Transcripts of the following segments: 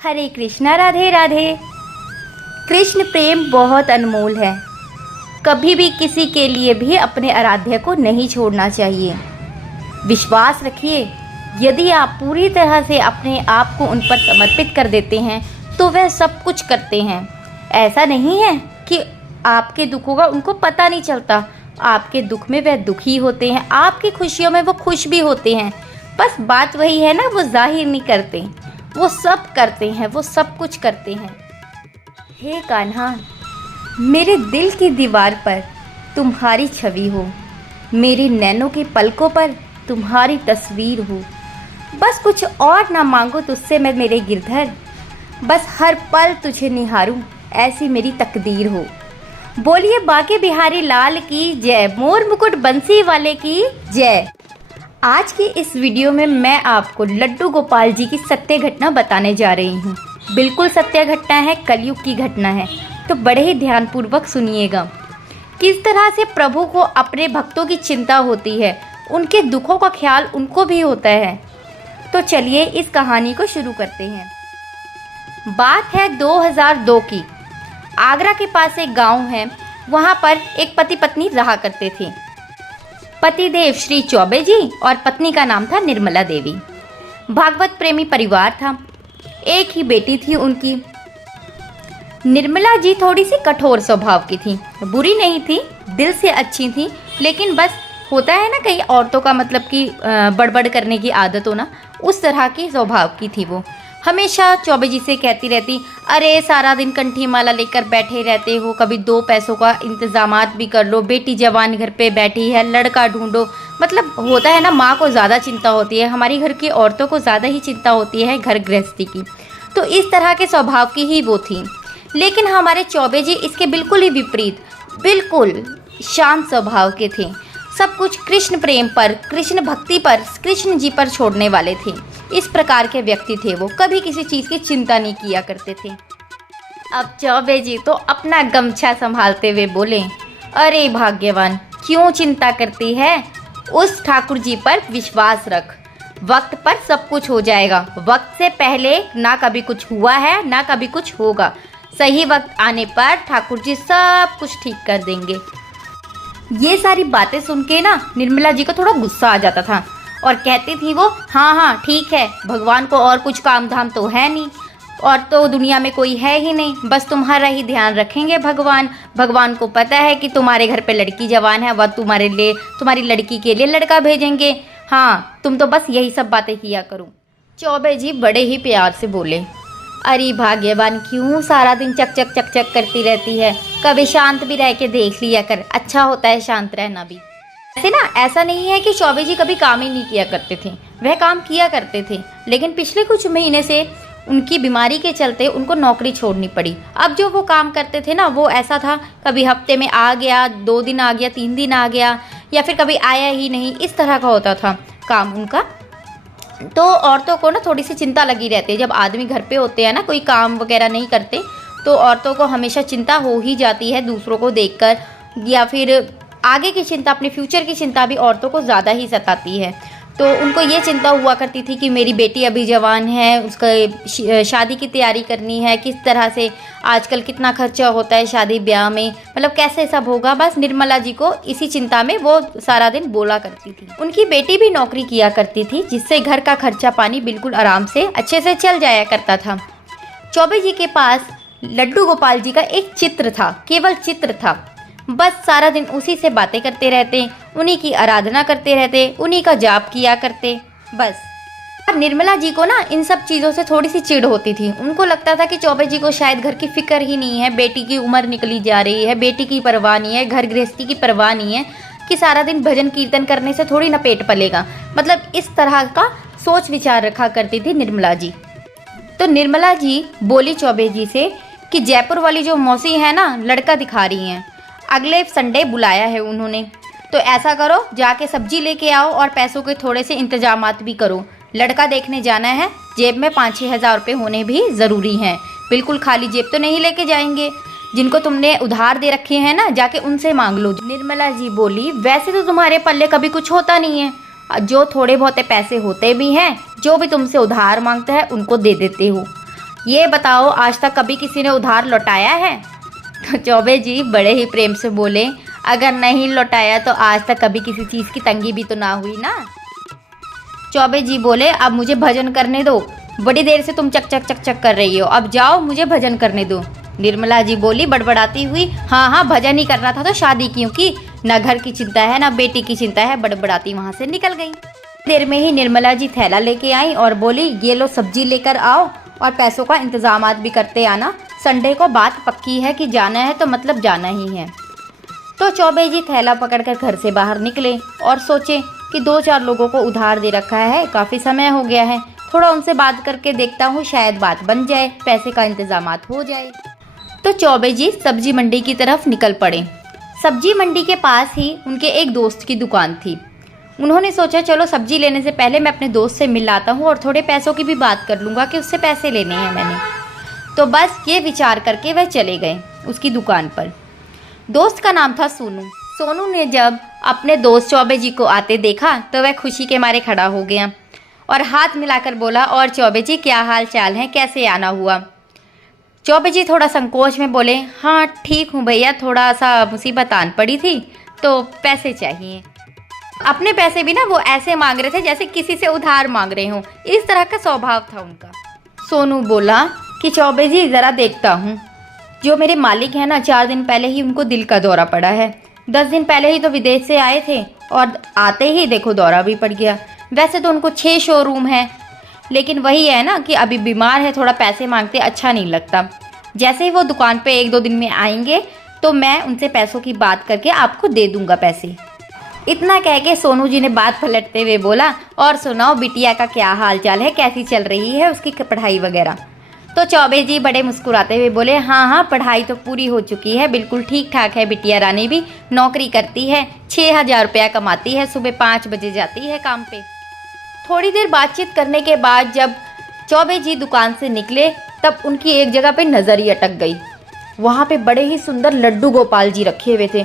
हरे कृष्णा, राधे राधे। कृष्ण प्रेम बहुत अनमोल है। कभी भी किसी के लिए भी अपने आराध्य को नहीं छोड़ना चाहिए। विश्वास रखिए, यदि आप पूरी तरह से अपने आप को उन पर समर्पित कर देते हैं तो वह सब कुछ करते हैं। ऐसा नहीं है कि आपके दुखों का उनको पता नहीं चलता। आपके दुख में वह दुखी होते हैं, आपकी खुशियों में वो खुश भी होते हैं। बस बात वही है ना, वो जाहिर नहीं करते। वो सब करते हैं, वो सब कुछ करते हैं। हे कान्हा, मेरे दिल की दीवार पर तुम्हारी छवि हो, मेरी नैनों के पलकों पर तुम्हारी तस्वीर हो। बस कुछ और ना मांगो तुझसे मैं मेरे गिरधर, बस हर पल तुझे निहारूं, ऐसी मेरी तकदीर हो। बोलिए बाके बिहारी लाल की जय, मोर मुकुट बंसी वाले की जय। आज की इस वीडियो में मैं आपको लड्डू गोपाल जी की सत्य घटना बताने जा रही हूँ। बिल्कुल सत्य घटना है, कलयुग की घटना है, तो बड़े ही ध्यानपूर्वक सुनिएगा। किस तरह से प्रभु को अपने भक्तों की चिंता होती है, उनके दुखों का ख्याल उनको भी होता है। तो चलिए इस कहानी को शुरू करते हैं। बात है 2002 की। आगरा के पास एक गांव है, वहाँ पर एक पति पत्नी रहा करते थे। पतिदेव श्री चौबे जी और पत्नी का नाम था निर्मला देवी। भागवत प्रेमी परिवार था। एक ही बेटी थी उनकी। निर्मला जी थोड़ी सी कठोर स्वभाव की थी, बुरी नहीं थी, दिल से अच्छी थी, लेकिन बस होता है ना कई औरतों का मतलब कि बड़बड़ करने की आदत हो ना, उस तरह की स्वभाव की थी वो। हमेशा चौबे जी से कहती रहती, अरे सारा दिन कंठी माला लेकर बैठे रहते हो, कभी दो पैसों का इंतजामात भी कर लो, बेटी जवान घर पे बैठी है, लड़का ढूंढो। मतलब होता है ना, माँ को ज़्यादा चिंता होती है, हमारी घर की औरतों को ज़्यादा ही चिंता होती है घर गृहस्थी की। तो इस तरह के स्वभाव की ही वो थी। लेकिन हमारे चौबे जी इसके बिल्कुल ही विपरीत, बिल्कुल शांत स्वभाव के थे। सब कुछ कृष्ण प्रेम पर, कृष्ण भक्ति पर, कृष्ण जी पर छोड़ने वाले थे। इस प्रकार के व्यक्ति थे वो, कभी किसी चीज़ की चिंता नहीं किया करते थे। अब चौबे जी तो अपना गमछा संभालते हुए बोले, अरे भाग्यवान, क्यों चिंता करती है? उस ठाकुर जी पर विश्वास रख, वक्त पर सब कुछ हो जाएगा। वक्त से पहले ना कभी कुछ हुआ है ना कभी कुछ होगा। सही वक्त आने पर ठाकुर जी सब कुछ ठीक कर देंगे। ये सारी बातें सुन के ना निर्मला जी को थोड़ा गुस्सा आ जाता था और कहती थी वो, हाँ हाँ ठीक है, भगवान को और कुछ काम धाम तो है नहीं, और तो दुनिया में कोई है ही नहीं, बस तुम्हारा ही ध्यान रखेंगे भगवान। भगवान को पता है कि तुम्हारे घर पे लड़की जवान है, वह तुम्हारे लिए, तुम्हारी लड़की के लिए लड़का भेजेंगे। हाँ, तुम तो बस यही सब बातें किया करो। चौबे जी बड़े ही प्यार से बोले, अरे भाग्यवान, क्यों सारा दिन चक चक चक चक करती रहती है? कभी शांत भी रह के देख लिया कर, अच्छा होता है शांत रहना भी। ऐसे ना, ऐसा नहीं है कि चौबे जी कभी काम ही नहीं किया करते थे, वह काम किया करते थे, लेकिन पिछले कुछ महीने से उनकी बीमारी के चलते उनको नौकरी छोड़नी पड़ी। अब जो वो काम करते थे ना, वो ऐसा था, कभी हफ्ते में आ गया, 2 दिन आ गया, 3 दिन आ गया, या फिर कभी आया ही नहीं, इस तरह का होता था काम उनका। तो औरतों को ना थोड़ी सी चिंता लगी रहती है, जब आदमी घर पे होते हैं ना, कोई काम वगैरह नहीं करते, तो औरतों को हमेशा चिंता हो ही जाती है दूसरों को देखकर, या फिर आगे की चिंता, अपने फ्यूचर की चिंता भी औरतों को ज़्यादा ही सताती है। तो उनको ये चिंता हुआ करती थी कि मेरी बेटी अभी जवान है, उसका शादी की तैयारी करनी है, किस तरह से आजकल कितना खर्चा होता है शादी ब्याह में, मतलब कैसे सब होगा। बस निर्मला जी को इसी चिंता में वो सारा दिन बोला करती थी। उनकी बेटी भी नौकरी किया करती थी, जिससे घर का खर्चा पानी बिल्कुल आराम से अच्छे से चल जाया करता था। चौबे जी के पास लड्डू गोपाल जी का एक चित्र था, केवल चित्र था। बस सारा दिन उसी से बातें करते रहते, उन्हीं की आराधना करते रहते, उन्हीं का जाप किया करते बस। और निर्मला जी को ना इन सब चीज़ों से थोड़ी सी चिढ़ होती थी। उनको लगता था कि चौबे जी को शायद घर की फिक्र ही नहीं है, बेटी की उम्र निकली जा रही है, बेटी की परवाह नहीं है, घर गृहस्थी की परवाह नहीं है, कि सारा दिन भजन कीर्तन करने से थोड़ी ना पेट पलेगा। मतलब इस तरह का सोच विचार रखा करती थी निर्मला जी। तो निर्मला जी बोली चौबे जी से कि जयपुर वाली जो मौसी है ना, लड़का दिखा रही हैं, अगले संडे बुलाया है उन्होंने, तो ऐसा करो, जाके सब्जी लेके आओ और पैसों के थोड़े से इंतजामात भी करो। लड़का देखने जाना है, जेब में 5-6 हज़ार रुपये होने भी ज़रूरी हैं। बिल्कुल खाली जेब तो नहीं लेके जाएंगे। जिनको तुमने उधार दे रखे हैं ना, जाके उनसे मांग लो। निर्मला जी बोली, वैसे तो तुम्हारे पल्ले कभी कुछ होता नहीं है, जो थोड़े बहुत पैसे होते भी हैं, जो भी तुमसे उधार मांगते हैं उनको दे देते हो। ये बताओ आज तक कभी किसी ने उधार लौटाया है? तो चौबे जी बड़े ही प्रेम से बोले, अगर नहीं लौटाया तो आज तक कभी किसी चीज़ की तंगी भी तो ना हुई ना। चौबे जी बोले, अब मुझे भजन करने दो, बड़ी देर से तुम चक चक चक चक कर रही हो, अब जाओ मुझे भजन करने दो। निर्मला जी बोली बड़बड़ाती हुई, हाँ हाँ भजन ही करना था तो शादी क्यों की, ना घर की चिंता है ना बेटी की चिंता है। बड़बड़ाती वहाँ से निकल गई। देर में ही निर्मला जी थैला लेके आई और बोली, ये लो सब्जी लेकर आओ और पैसों का इंतजाम भी करते आना, संडे को बात पक्की है कि जाना है तो मतलब जाना ही है। तो चौबे जी थैला पकड़कर घर से बाहर निकले और सोचे कि 2-4 लोगों को उधार दे रखा है, काफ़ी समय हो गया है, थोड़ा उनसे बात करके देखता हूँ, शायद बात बन जाए, पैसे का इंतजाम हो जाए। तो चौबे जी सब्जी मंडी की तरफ निकल पड़े। सब्जी मंडी के पास ही उनके एक दोस्त की दुकान थी। उन्होंने सोचा चलो सब्जी लेने से पहले मैं अपने दोस्त से मिल आता हूँ और थोड़े पैसों की भी बात कर लूँगा कि उससे पैसे लेने हैं मैंने। तो बस ये विचार करके वह चले गए उसकी दुकान पर। दोस्त का नाम था सोनू। सोनू ने जब अपने दोस्त चौबे जी को आते देखा तो वह खुशी के मारे खड़ा हो गया और हाथ मिलाकर बोला, और चौबे जी क्या हाल चाल है, कैसे आना हुआ? चौबे जी थोड़ा संकोच में बोले, हाँ ठीक हूँ भैया, थोड़ा सा मुसीबत आन पड़ी थी तो पैसे चाहिए। अपने पैसे भी ना वो ऐसे मांग रहे थे जैसे किसी से उधार मांग रहे हों, इस तरह का स्वभाव था उनका। सोनू बोला कि चौबे जी ज़रा देखता हूँ, जो मेरे मालिक हैं ना 4 दिन पहले ही उनको दिल का दौरा पड़ा है, 10 दिन पहले ही तो विदेश से आए थे और आते ही देखो दौरा भी पड़ गया। वैसे तो उनको 6 शोरूम हैं, लेकिन वही है ना कि अभी बीमार है, थोड़ा पैसे मांगते अच्छा नहीं लगता। जैसे ही वो दुकान पे 1-2 दिन में आएंगे तो मैं उनसे पैसों की बात करके आपको दे दूंगा पैसे। इतना कह के सोनू जी ने बात पलटते हुए बोला, और सुनाओ बिटिया का क्या हाल चाल है, कैसी चल रही है उसकी पढ़ाई वगैरह? तो चौबे जी बड़े मुस्कुराते हुए बोले, हाँ हाँ पढ़ाई तो पूरी हो चुकी है, बिल्कुल ठीक ठाक है, बिटिया रानी भी नौकरी करती है, 6,000 रुपया कमाती है, सुबह 5 बजे जाती है काम पे। थोड़ी देर बातचीत करने के बाद जब चौबे जी दुकान से निकले तब उनकी एक जगह पे नज़र ही अटक गई। वहाँ पे बड़े ही सुंदर लड्डू गोपाल जी रखे हुए थे।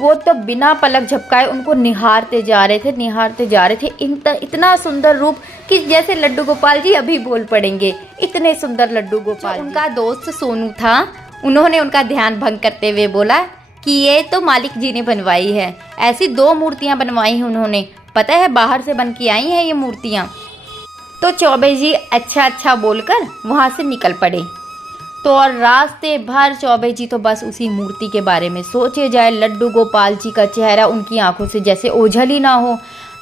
वो तो बिना पलक झपकाए उनको निहारते जा रहे थे। इतना सुंदर रूप कि जैसे लड्डू गोपाल जी अभी बोल पड़ेंगे, इतने सुंदर लड्डू गोपाल। उनका दोस्त सोनू था, उन्होंने उनका ध्यान भंग करते हुए बोला कि ये तो मालिक जी ने बनवाई है, ऐसी 2 मूर्तियाँ बनवाई हैं उन्होंने, पता है बाहर से बन के आई हैं ये मूर्तियाँ। तो चौबे जी अच्छा बोलकर वहाँ से निकल पड़े। तो और रास्ते भर चौबे जी तो बस उसी मूर्ति के बारे में सोचे जाए। लड्डू गोपाल जी का चेहरा उनकी आंखों से जैसे ओझल ही ना हो,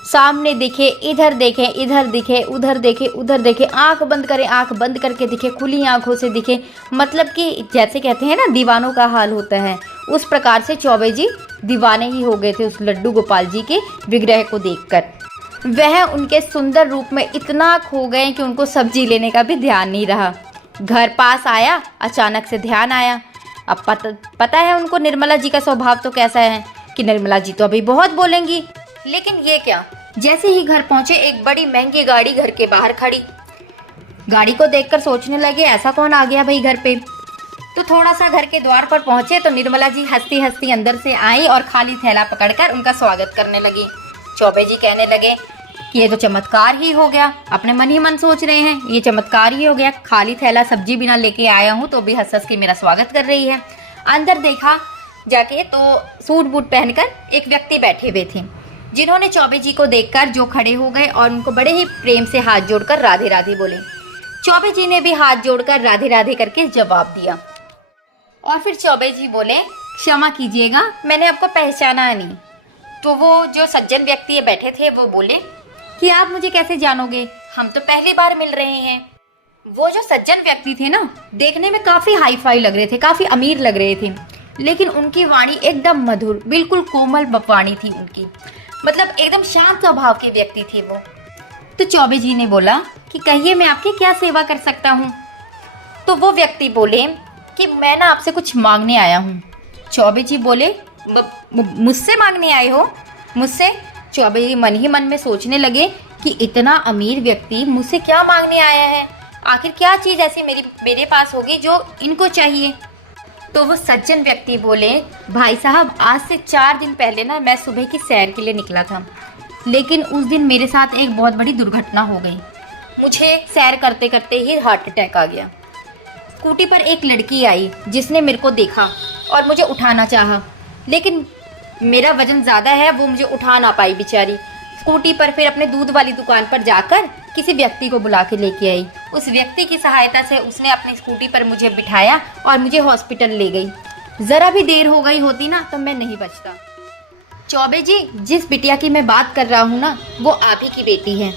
सामने दिखे इधर देखे, इधर दिखे, उधर देखे, उधर देखे, आंख बंद करे आंख बंद करके दिखे, खुली आंखों से दिखे, मतलब कि जैसे कहते हैं ना दीवानों का हाल होता है, उस प्रकार से चौबे जी दीवाने ही हो गए थे उस लड्डू गोपाल जी के विग्रह को देखकर। वह उनके सुंदर रूप में इतना खो गए कि उनको सब्जी लेने का भी ध्यान नहीं रहा। घर पास आया, अचानक से ध्यान आया, अब पता है उनको निर्मला जी का स्वभाव तो कैसा है कि निर्मला जी तो अभी बहुत बोलेंगी, लेकिन ये क्या, जैसे ही घर पहुंचे एक बड़ी महंगी गाड़ी घर के बाहर खड़ी। गाड़ी को देखकर सोचने लगे ऐसा कौन आ गया भाई घर पे। तो थोड़ा सा घर के द्वार पर पहुंचे तो निर्मला जी हंसती हंसती अंदर से आई और खाली थैला पकड़कर उनका स्वागत करने लगी। चौबे जी कहने लगे कि ये तो चमत्कार ही हो गया, अपने मन ही मन सोच रहे हैं ये चमत्कार ही हो गया, खाली थैला सब्जी बिना लेके आया हूँ तो भी हंस हंस के मेरा स्वागत कर रही है। अंदर देखा जाके तो सूट बूट पहनकर एक व्यक्ति बैठे हुए थे, जिन्होंने चौबे जी को देखकर जो खड़े हो गए और उनको बड़े ही प्रेम से हाथ जोड़कर राधे राधे बोले। चौबे जी ने भी हाथ जोड़कर राधे राधे करके जवाब दिया और फिर चौबे जी बोले, क्षमा कीजिएगा मैंने आपको पहचाना नहीं। तो वो जो सज्जन व्यक्ति बैठे थे वो बोले कि आप मुझे कैसे जानोगे, हम तो पहली बार मिल रहे हैं। वो जो सज्जन व्यक्ति थे ना, देखने में काफी हाई फाई लग रहे थे, काफी अमीर लग रहे थे, लेकिन उनकी वाणी एकदम मधुर, बिल्कुल कोमल वाणी थी उनकी, मतलब एकदम शांत स्वभाव के व्यक्ति थे वो। तो चौबे जी ने बोला कि कहिए मैं आपकी क्या सेवा कर सकता हूँ। तो वो व्यक्ति बोले कि मैं ना आपसे कुछ मांगने आया हूँ। चौबे जी बोले, मुझसे मांगने आए हो? मुझसे? चौबे जी मन ही मन में सोचने लगे कि इतना अमीर व्यक्ति मुझसे क्या मांगने आया है, आखिर क्या चीज़ ऐसी मेरे पास होगी जो इनको चाहिए। तो वो सज्जन व्यक्ति बोले, भाई साहब आज से 4 दिन पहले ना मैं सुबह की सैर के लिए निकला था, लेकिन उस दिन मेरे साथ एक बहुत बड़ी दुर्घटना हो गई। मुझे सैर करते करते ही हार्ट अटैक आ गया। स्कूटी पर एक लड़की आई जिसने मेरे को देखा और मुझे उठाना चाहा, लेकिन मेरा वजन ज़्यादा है, वो मुझे उठा ना पाई बेचारी। स्कूटी पर फिर अपने दूध वाली दुकान पर जाकर किसी व्यक्ति को बुला के लेके आई। उस व्यक्ति की सहायता से उसने अपनी स्कूटी पर मुझे बिठाया और मुझे हॉस्पिटल ले गई। ज़रा भी देर हो गई होती ना तो मैं नहीं बचता। चौबे जी, जिस बिटिया की मैं बात कर रहा हूँ ना, वो आप ही की बेटी है।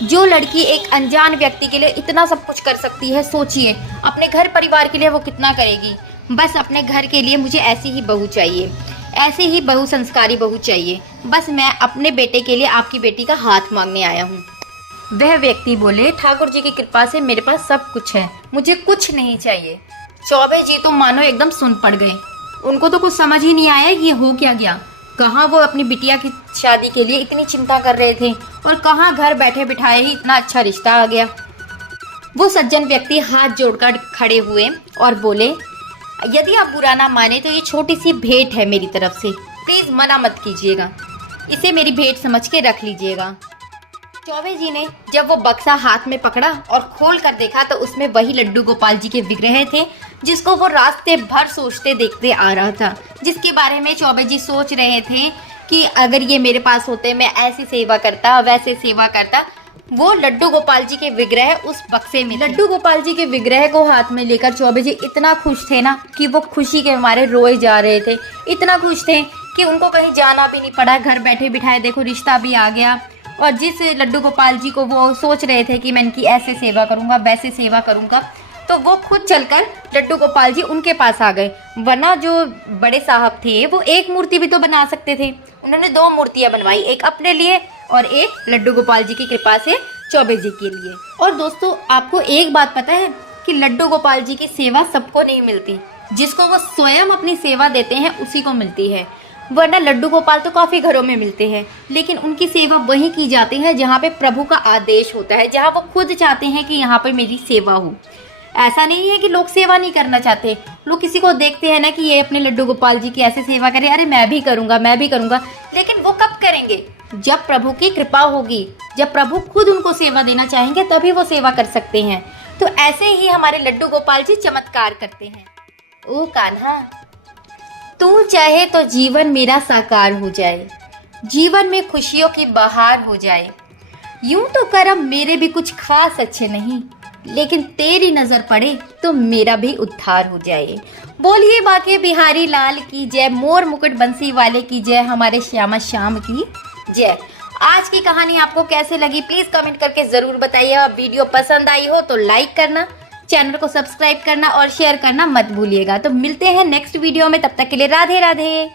जो लड़की एक अनजान व्यक्ति के लिए इतना सब कुछ कर सकती है, सोचिए अपने घर परिवार के लिए वो कितना करेगी। बस अपने घर के लिए मुझे ऐसी ही बहू चाहिए, ऐसे ही बहू संस्कारी बहू चाहिए। बस मैं अपने बेटे के लिए आपकी बेटी का हाथ मांगने आया हूँ। वह व्यक्ति बोले, ठाकुर जी की कृपा से मेरे पास सब कुछ है, मुझे कुछ नहीं चाहिए। चौबे जी तो मानो एकदम सुन पड़ गए। उनको तो कुछ समझ ही नहीं आया ये हो क्या गया। कहाँ वो अपनी बिटिया की शादी के लिए इतनी चिंता कर रहे थे और कहाँ घर बैठे बिठाए ही इतना अच्छा रिश्ता आ गया। वो सज्जन व्यक्ति हाथ जोड़कर खड़े हुए और बोले, यदि आप बुरा ना माने तो ये छोटी सी भेंट है मेरी तरफ से, प्लीज मना मत कीजिएगा, इसे मेरी भेंट समझ के रख लीजिएगा। चौबे जी ने जब वो बक्सा हाथ में पकड़ा और खोल कर देखा तो उसमें वही लड्डू गोपाल जी के विग्रह थे जिसको वो रास्ते भर सोचते देखते आ रहा था, जिसके बारे में चौबे जी सोच रहे थे कि अगर ये मेरे पास होते मैं ऐसी सेवा करता, वैसे सेवा करता। वो लड्डू गोपाल जी के विग्रह उस बक्से में। लड्डू गोपाल जी के विग्रह को हाथ में लेकर चौबे जी इतना खुश थे ना कि वो खुशी के मारे रोए जा रहे थे। इतना खुश थे कि उनको कहीं जाना भी नहीं पड़ा, घर बैठे बिठाए देखो रिश्ता भी आ गया। और जिस लड्डू गोपाल जी को वो सोच रहे थे कि मैं इनकी ऐसे सेवा करूंगा, वैसे सेवा करूंगा, तो वो खुद चलकर लड्डू गोपाल जी उनके पास आ गए। वरना जो बड़े साहब थे वो एक मूर्ति भी तो बना सकते थे, उन्होंने 2 मूर्तियां बनवाई, एक अपने लिए और एक लड्डू गोपाल जी की कृपा से चौबे जी के लिए। और दोस्तों, आपको एक बात पता है कि लड्डू गोपाल जी की सेवा सबको नहीं मिलती, जिसको वो स्वयं अपनी सेवा देते हैं उसी को मिलती है। वरना लड्डू गोपाल तो काफी घरों में मिलते हैं, लेकिन उनकी सेवा वहीं की जाती है जहाँ पे प्रभु का आदेश होता है, जहाँ वो खुद चाहते हैं कि यहाँ पे मेरी सेवा हो। ऐसा नहीं है कि लोग सेवा नहीं करना चाहते, लोग किसी को देखते हैं ना कि ये अपने लड्डू गोपाल जी की ऐसे सेवा करे, अरे मैं भी करूंगा, मैं भी करूंगा। लेकिन वो कब करेंगे? जब प्रभु की कृपा होगी, जब प्रभु खुद उनको सेवा देना चाहेंगे तभी वो सेवा कर सकते हैं। तो ऐसे ही हमारे लड्डू गोपाल जी चमत्कार करते हैं। ओ कान्हा, तू चाहे तो जीवन मेरा साकार हो जाए, जीवन में खुशियों की बहार हो जाए। यूं तो कर्म मेरे भी कुछ खास अच्छे नहीं, लेकिन तेरी नजर पड़े तो मेरा भी उद्धार हो जाए। बोलिए बाके बिहारी लाल की जय, मोर मुकुट बंसी वाले की जय, हमारे श्यामा श्याम की जय। आज की कहानी आपको कैसे लगी प्लीज कमेंट करके जरूर बताइए। वीडियो पसंद आई हो तो लाइक करना, चैनल को सब्सक्राइब करना और शेयर करना मत भूलिएगा। तो मिलते हैं नेक्स्ट वीडियो में, तब तक के लिए राधे राधे।